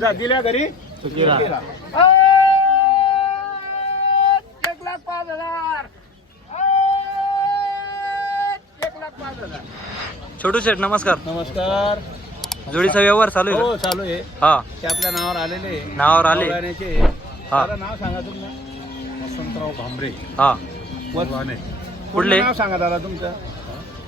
जा दिल्या घरी. एक लाख पाच हजार एक लाख पाच हजार छोटू शेठ नमस्कार नमस्कार जोडीचा व्यवहार चालू आहे हो चालू आहे का? हा ते आपल्या नावावर आलेले आहे. नावावर आले. हा. नाव सांगा तुमचं वसंतराव भांबरे हा कवळाने कुठले? नाव सांगा दादा तुमचं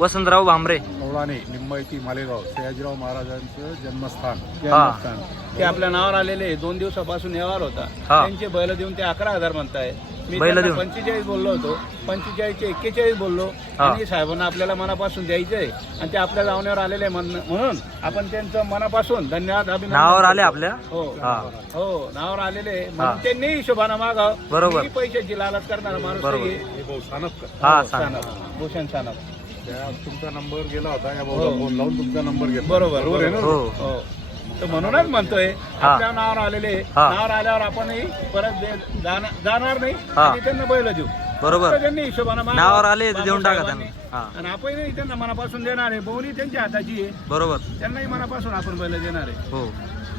वसंतराव भांबरे कवळाने निंबायती मालेगाव सयाजीराव महाराजांचं जन्मस्थान जन्मस्थान. ते आपल्या नावावर आलेले. दोन दिवसापासून व्यवहार होता हा. त्यांचे बैल देऊन ते अकरा हजार म्हणताय मी बैलं देऊन? पंचेचाळीस बोललो होतो पंचेचाळीसचे एक्केचाळीस बोललो हा. आणि साहेबांना आपल्याला मनापासून द्यायचंय आणि ते आपल्या लावण्यावर आलेले आहे म्हणून आपण त्यांचं मनापासून धन्यवाद अभिनंदन नावावर आले करतो. आपल्या हो हा हो नावावर आलेले आहे. हा. त्यांनी हिशोबानं मागाव बरोबर. मी पैशाची लालच करणारा माणूस बरोबर. नाहीये. हे भाऊ हा हो, सानप. भूषण सानप त्या तुमचा नंबर गेला होता या हो. भाऊला फोन लावून तुमचा नंबर घेतला. बरोबर बरोबर. आहे ना? हो. हो. तर म्हणूनच म्हणतोय हा. आपल्या नावावर आलेले हा. नावावर आल्यावर आपणही परत दे- जाणार जाणार नाही हा. आणि त्यांना बैल देऊ. बरोबर. तर त्यांनी हिशोबानं. नावावर आले तर देऊन टाका. त्यांना. हा. आणि आपणही त्यांना मनापासून देणार आहे. बहुनी त्यांच्या हाताची आहे. बरोबर. त्यांनाही मनापासून आपण बैल देणार आहे. हो.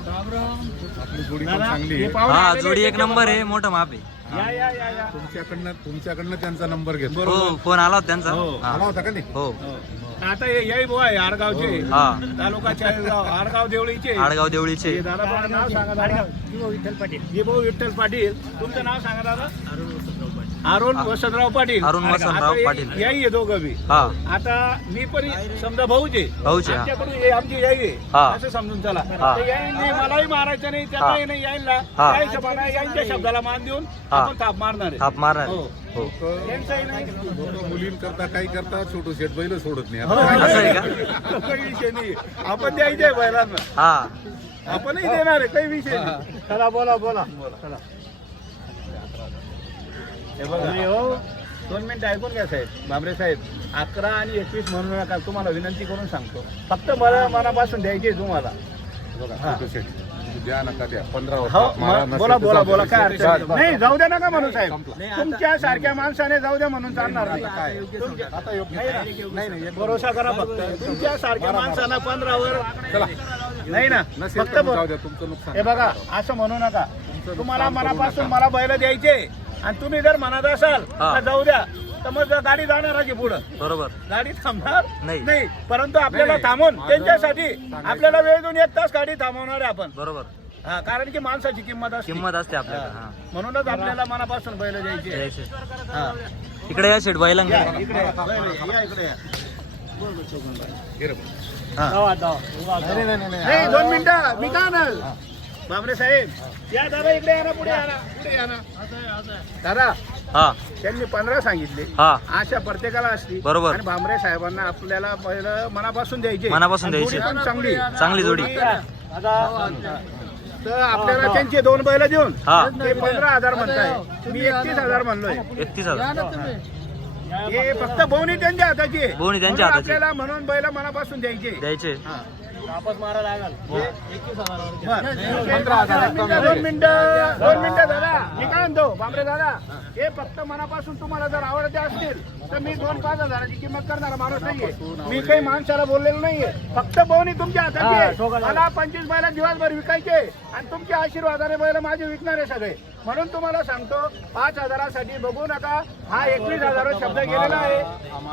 आपली जोडी पण दादा, चांगली हे आहे. हा जोडी एक नंबर आहे मोठं माप आहे. या या या या. तुमच्याकडनं तुमच्याकडनं त्यांचा नंबर घेतो. हो फोन आला होता त्यांचा. हो. हा. आला होता का नाही? हो. हो. आता हे याई बुवा आहे आडगावचे. हा. तालुका चाळीसगाव आडगाव देवळीचे. आडगाव देवळीचे. हे दादा नाव सांगा दादा. विठ्ठल पाटील. विठ्ठल पाटील. तुमचं नाव सांगा दादा. अरुण. वसंतराव पाटील. अरुण वसंतराव आता हे- पाटील. याई आहे दोघं बी हा. आता मी पण समजा भाऊचे. भाऊचे, हा. आमच्याकडून हे आमची याई आहे. हा. असं समजून चला. हा. याईंनी मलाही मारायचं नाही त्यांनाही नाही यायला हा. यांच्या शब्दाला मान देऊन हा. आपण ताप मारणार आहे. थाप मारणार हो. हो. नाही मुलींकरता काही करता छोटू शेठ बैल सोडत नाही. हो. आता काय असं आहे का? काही विषय नाही आपण द्यायचे बैलांना. हा. आपणही देणार आहे काही विषय नाही. चला बोला. बोला. चला. हे बघा. हो दोन मिनिटं ऐकून घ्या साहेब बाबरे साहेब. अकरा आणि एकवीस म्हणू नका तुम्हाला विनंती करून सांगतो. फक्त मला मनापासून द्यायचे तुम्हाला. हा. द्या नका द्या. पंधरा हो वर्षात मारा म- नसेल बोला तर बोला जाऊ बोला द्या. काय अडचण नाही. जाऊ द्या नका म्हणून साहेब. संपला. तुमच्या सारख्या माणसाने जाऊ द्या म्हणून चालणार नाही. काय? तुमच्या- आता योग्य नाही ना? नाही नाही भरोसा करा फक्त. तुमच्या सारख्या माणसानं पंधरावर चला. नाही ना नसेल फक्त तर बोल- जाऊ द्या तुमचं नुकसान. हे बघा असं म्हणू नका. तुम्हाला मनापासून. मला बैल द्यायचे. आणि तुम्ही जर म्हणत असाल हा. तर जाऊ द्या तर मग गाडी जाणार की पुढं बरोबर गाडी थांबणार नाही. नाही परंतु आपल्याला. थांबून त्यांच्यासाठी. आपल्याला वेळ देऊन एक तास गाडी थांबवणार आहे आपण बरोबर हा कारण की माणसाची किंमत असते किंमत असते. आपल्याला हा म्हणूनच आपल्याला मनापासून बैल द्यायचे. हा. इकडे या शेठ बैला या, इकडे या. बैल, या इकडे या. हे. नाही, दोन मिनिटं मी का ना बाबरे साहेब या दादा इकडे या ना पुढे या ना पुढे या ना दादा हा त्यांनी पंधरा सांगितले हा आशा प्रत्येकाला असली बरोबर. आणि भांबरे साहेबांना आपल्याला पहिलं मनापासून द्यायचे मनापासून आणि द्यायचे. पण चांगली चांगली जोडी. तर आपल्याला त्यांचे दोन बैल देऊन हा. ते पंधरा हजार म्हणताय मी एकतीस हजार म्हणलोय एकतीस हजार हे फक्त बोवणी त्यांच्या हाताची आहे. त्यांच्या म्हणून हाताची. आपल्याला म्हणून बैल मनापासून द्यायचे द्यायचे हा. हो. बरं. दोन मिनिटं दोन मिनिटं दोन मिनिटं दादा मी काय म्हणतो बांबरे दादा हे फक्त मनापासून तुम्हाला जर आवडते असतील तर मी दोन पाच हजाराची किंमत करणारा माणूस नाहीये. मी काही माणसाला बोललेलो नाहीये. फक्त बोवणी तुमच्या हाताची आहे. मला पंचवीस बैला दिवसभर विकायचे आणि तुमच्या आशीर्वादाने बैल माझे विकणारे सगळे. म्हणून तुम्हाला सांगतो पाच हजारासाठी बघू नका. हा एकवीस हजार शब्द गेलेला आहे.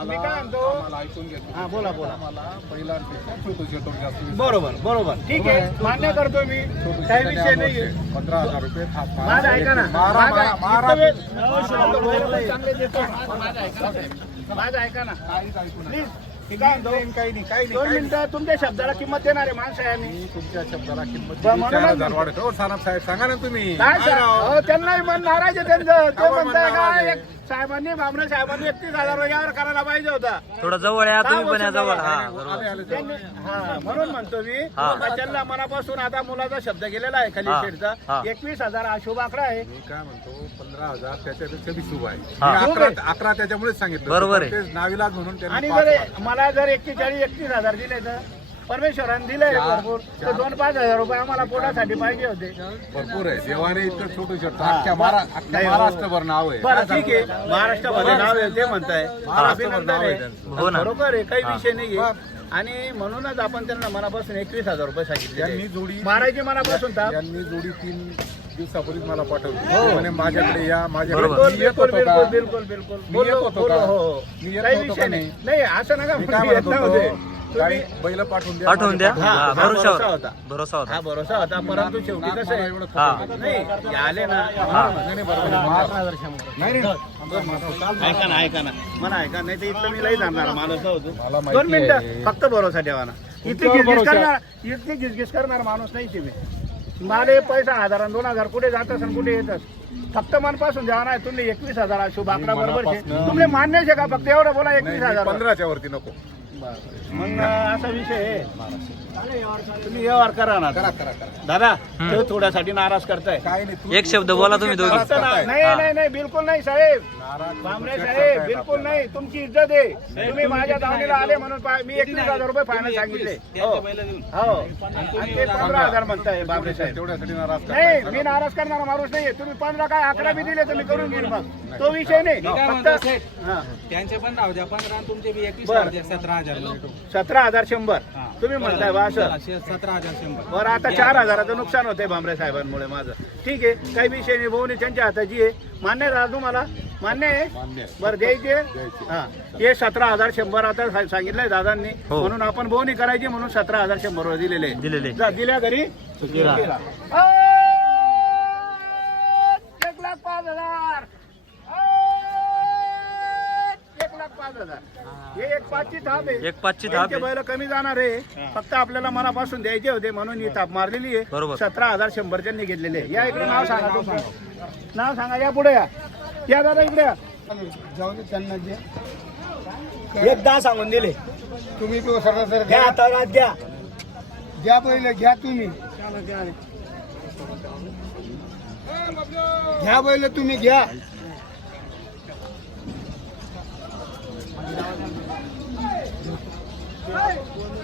मी काय म्हणतो? आम्हाला ऐकून घेतो. हा बोला बोला. आम्हाला पहिल्यांपेक्षा छोटू शेटवर जास्त विश्वास बरोबर बरोबर. ठीक आहे मान्य करतो मी. छोटू काही विषय नाहीये. आम्हाला पंधरा हजार रुपये थाप मारा. माझं ऐका ना. मारा, माझं मारा, ऐका. मारा. इतकं वेळ- चांगले देतो माझं ऐका. माझं ऐका ना. काहीच ऐकू. नका. प्लीज मी काय म्हणतो? काही नाही काही दोन नाही मिनिटं तुमच्या शब्दाला किंमत देणार माणसं आहे आम्ही मी तुमच्या शब्दाला किंमत बरं, हजार हो सानप साहेब सांगा ना तुम्ही. काय सर अहो, त्यांनाही मन नाराज आहे त्यांचं. ते म्हणताय काय आहे. साहेबांनी बाबरे साहेबांनी एकतीस हजार यावर करायला पाहिजे होता थोडं जवळ या तुम्ही पण या जवळ हा बरोबर त्यांनी हा म्हणून म्हणतो मी हा. त्यांना मनापासून आता मुलाचा शब्द गेलेला आहे खाली हा. शेडचा. एकवीस हजार हा शुभ आकडा आहे मी काय म्हणतो पंधरा हजार त्याच्यापेक्षा बी शुभ आहे हा. मी अकरा अकरा त्याच्यामुळेच सांगितलं बरोबर आहे. ते नाविलाज म्हणून त्यांनी आणि पाच जर. मला जर एक्केचाळीस एकतीस हजार दिले तर परमेश्वराने दिले चार- भरपूर तर दोन पाच हजार रुपये आम्हाला पोटासाठी पाहिजे होते भरपूर आहे देवाने इतकं छोटू शकतो. अख्ख्या महारा नाही, अख्ख्या. महाराष्ट्रभर नाव आहे बरं ठीक आहे महाराष्ट्रामध्ये नाव आहे ते म्हणताय महाराष्ट्रभर अभिनंदन नाव आहे त्यांचं. हो ना. बरोबर आहे काही. विषय नाहीये आणि म्हणूनच आपण त्यांना मनापासून एकवीस हजार रुपये यांनी सांगितले जोडी मारायची मनापासून ताप यांनी जोडी तीन दिवसापूर्वीच मला पाठवली हो. म्हणे माझ्याकडे या माझ्याकडे बरोबर. मी बिलकुल येत होतो बिलकुल का? बिलकुल बिलकुल मी बोललो येत होतो बोललो का? हो हो मी येत काही होतो विषय का नाही नाही? नाही असं नका मी काय. होतो गाडी- बैल पाठवून द्या. पाठवून द्या. हा, हा, हा, भरोसा भरोसा होता. भरोसा हा होता भरोसा होता. परंतु शेवटी कसं आहे? हा. नाही आले ना. हा. नाही, नाही, बरोबर आहे. नाही, नाही. बरं, माझं चाल. ऐका ना ऐका ना. मला ऐका नाही तर इथलं मी लई जाणार. माणूस होतो. मला माहिती दोन मिनिटं आहे. फक्त भरोसा ठेवा ना. इतकी तुमच्यावर गिजगिज भरोसा. करणार इतकी गिजगिज करणार माणूस नाही तुम्ही. मला हे पैसा हजार आणि दोन हजार कुठे जात आणि कुठे येतस फक्त मनपासून द्यावा नाही. तुम्ही एकवीस हजार शुभ अकरा मी बरोबर तुम्ही मान्य आहे का? फक्त एवढं बोला एकवीस हजार. पंधराच्या वरती नको. मग असा विषय आहे. तुम्ही व्यवहार करा ना करा करा करा. दादा तो थोड्यासाठी नाराज करताय. काय नाही तू- एक शब्द बोला तुम्ही दोघी. नाही नाही नाही बिलकुल नाही साहेब. करून साहेब बिलकुल. नाही तुमची इज्जत आहे. तुम्ही माझ्या दावणीला आले म्हणून पा- मी एकवीस हजार रुपये फायनल सांगितले. हो. हो. आणि ते पंधरा हजार म्हणताय बाबरे साहेब. तेवढ्यासाठी नाराज नाही करताय. मी नाराज करणारा माणूस नाहीये. तुम्ही पंधरा काय अकरा बी दिले तर मी करून घेईन मग तो विषय नाही. मी काय फक्त म्हणतो साहेब? हा. त्यांचे पण राहू द्या. पंधरा आणि तुमचे बी एकवीस बरं. राहू द्या सतरा हजार. सतरा हजार शंभर. हा. तुम्ही म्हणताय बा असं. असे सतरा हजार शंभर. बरं आता चार हजाराचं नुकसान होतंय भांबरे साहेबांमुळे माझं. ठीक आहे काही विषय नाही भाऊनी त्यांच्या हाताची आहे. मान्य आहे दादा तुम्हाला? मान्य आहे? मान्य आहे. बरं द्यायचे. हा. हे सतरा हजार शंभर आता सा- सांगितलंय दादांनी. हो. म्हणून आपण बोवणी करायची म्हणून सतरा हजार शंभर वर दिलेले. आहे. दिलेले. जा, दिल्या घरी. पाच हजार हे. एक पाचची थाप आहे. एक पाचची थाप यांचे आहे. बैल कमी जाणार आहे. फक्त आपल्याला मनापासून द्यायचे होते म्हणून ही थाप मारलेली बरोबर. आहे सतरा हजार शंभर त्यांनी घेतलेले आहे. या इकडे नाव सांगा तुमचं. नाव सांगा. या पुढे या. या दादा इकडे या. एकदा सांगून दिले. तुम्ही तो सर घ्या आता घ्या घ्या पहिले घ्या तुम्ही. घ्या पहिले तुम्ही घ्या.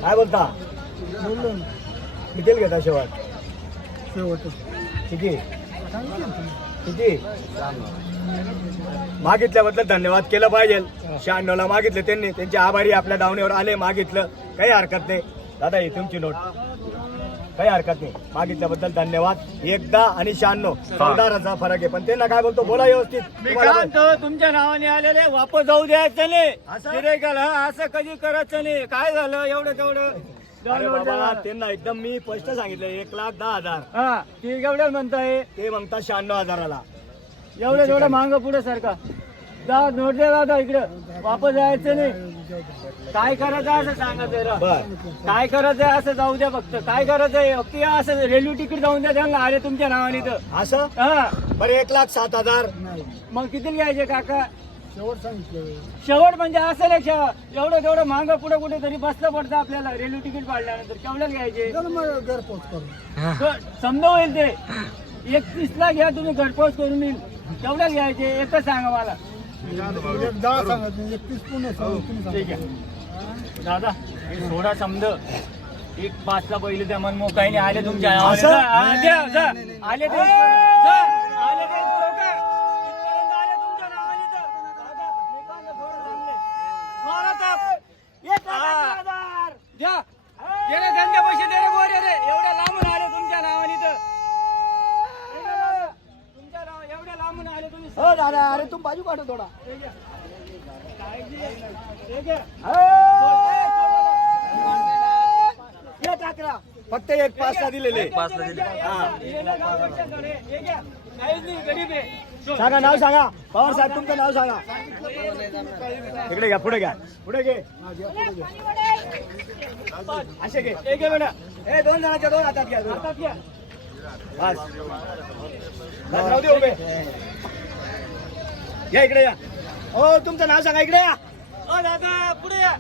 काय बोलता? किती घेता शेवट? शेवट. किती? किती? मागितल्याबद्दल धन्यवाद केलं पाहिजे. शहाण्णवला मागितलं त्यांनी. त्यांचे आभारी आपल्या दावणीवर आले मागितलं. काही हरकत नाही. दादा ही तुमची नोट. काही हरकत नाही. मागितल्याबद्दल धन्यवाद. एकदा आणि शहाण्णव. चौदाराचा फरक आहे. पण त्यांना काय बोलतो. बोला व्यवस्थित. तुम्हाला तुमच्या नावाने आलेले वापस जाऊ द्यायचं नाही. गिऱ्हाईकाला असं कधी करायचं नाही. काय झालं? एवढं तेवढं. अरे बाबा, त्यांना एकदम मी स्पष्ट सांगितलं. एक लाख दहा हजार. हा ते एवढं म्हणताय. ते म्हणतात शहाण्णव हजाराला. एवढं तेवढं मांग पुढे सारखा. जा नोट द्या दादा इकडं. वापस जायचं नाही. काय करायचं असं सांगा जरा. बर. काय करायचं असं जाऊ द्या फक्त. काय फक्त या असं रेल्वे तिकीट जाऊन द्या त्यांना आले तुमच्या नावाने तर. असं? हा. बरं एक लाख सात हजार. मग किती घ्यायचे काका? शेवट सांगितलं. शेवट म्हणजे असं नाही शेवट. एवढं तेवढं मांग पुढे कुठे तरी बसलं पडतं आपल्याला. रेल्वे तिकीट काढल्यानंतर केवढं घ्यायचे? चल मग करू समजा होईल ते. एकतीस ला घ्या तुम्ही घरपोच करून येईल. तेवढं घ्यायचे? एकच सांगा मला. एक दहा सांगत एकतीस पुणे सांगू तुम्ही सांगा. ठीक आहे दादा हे सोडा समज एक पाच ला पहिले त्या मनमोक काही नाही आले तुमच्या नावाने. असं? जा, हा, द्या, जा. आले ते इथपर्यंत. जा. आले ते इथपर्यंत. इथपर्यंत आले तुमच्या नावाने तर. दादा, मी काय म्हणतो, थोडं थांबले. मारा ताप. एक लाख अकरा हजार. द्या दे रे, त्यांचे पैसे दे रे गोरे रे एवढ्या लांबून आले तुमच्या नावाने तर हे घ्या दादा. तुमच्या नाव एवढ्या लांबून आले तुम्ही हो दादा अरे तू बाजू काढो थोडा. हे. हे. ये टाकरा फक्त एक पाच ला दिलेले. पाच ला दिले सांगा नाव सांगा. पवार साहेब तुमचं नाव सांगा. इकडे घ्या पुढे घ्या. पुढे घे. असे घे. एक घे बेटा ए दोन जणांच्या दोन हातात घ्या. हातात घ्या. बस, राहू दे उभे. या इकडे या. हो तुमचं नाव सांगा इकडे या. ओ दादा पुढे या.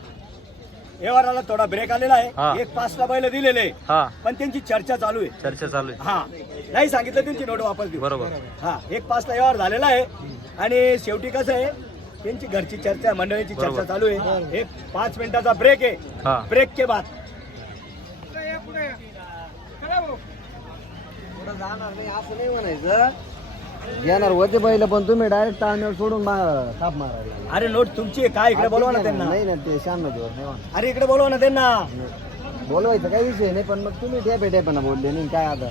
व्यवहाराला थोडा ब्रेक आलेला हा. आहे एक पाच ला बैल दिलेले. हा. पण त्यांची चर्चा चालू आहे. चर्चा चालू आहे. हा. नाही सांगितलं त्यांची नोट वापस देऊ. बरोबर. हा एक पाच ला व्यवहार झालेला आहे. आणि शेवटी कसं आहे त्यांची घरची चर्चा मंडळीची चर्चा बरोबर. चालू आहे. एक पाच मिनिटाचा ब्रेक आहे. हा. ब्रेक के बाद. पुढं जाणार नाही असं नाही म्हणायचं. घेणार होते बैल पण तुम्ही डायरेक्ट ताळमेळ सोडून मा- थाप मारायला अरे नोट तुमची आहे, काय इकडे बोलवा ना त्यांना. नाही ना ते शहाण्णव दिवस नाही होणार. अरे इकडे बोलवा ना त्यांना. बोलवायचं काही विषय नाही पण मग तुम्ही ठेपे ठेपे ना बोलले नाही काय आता?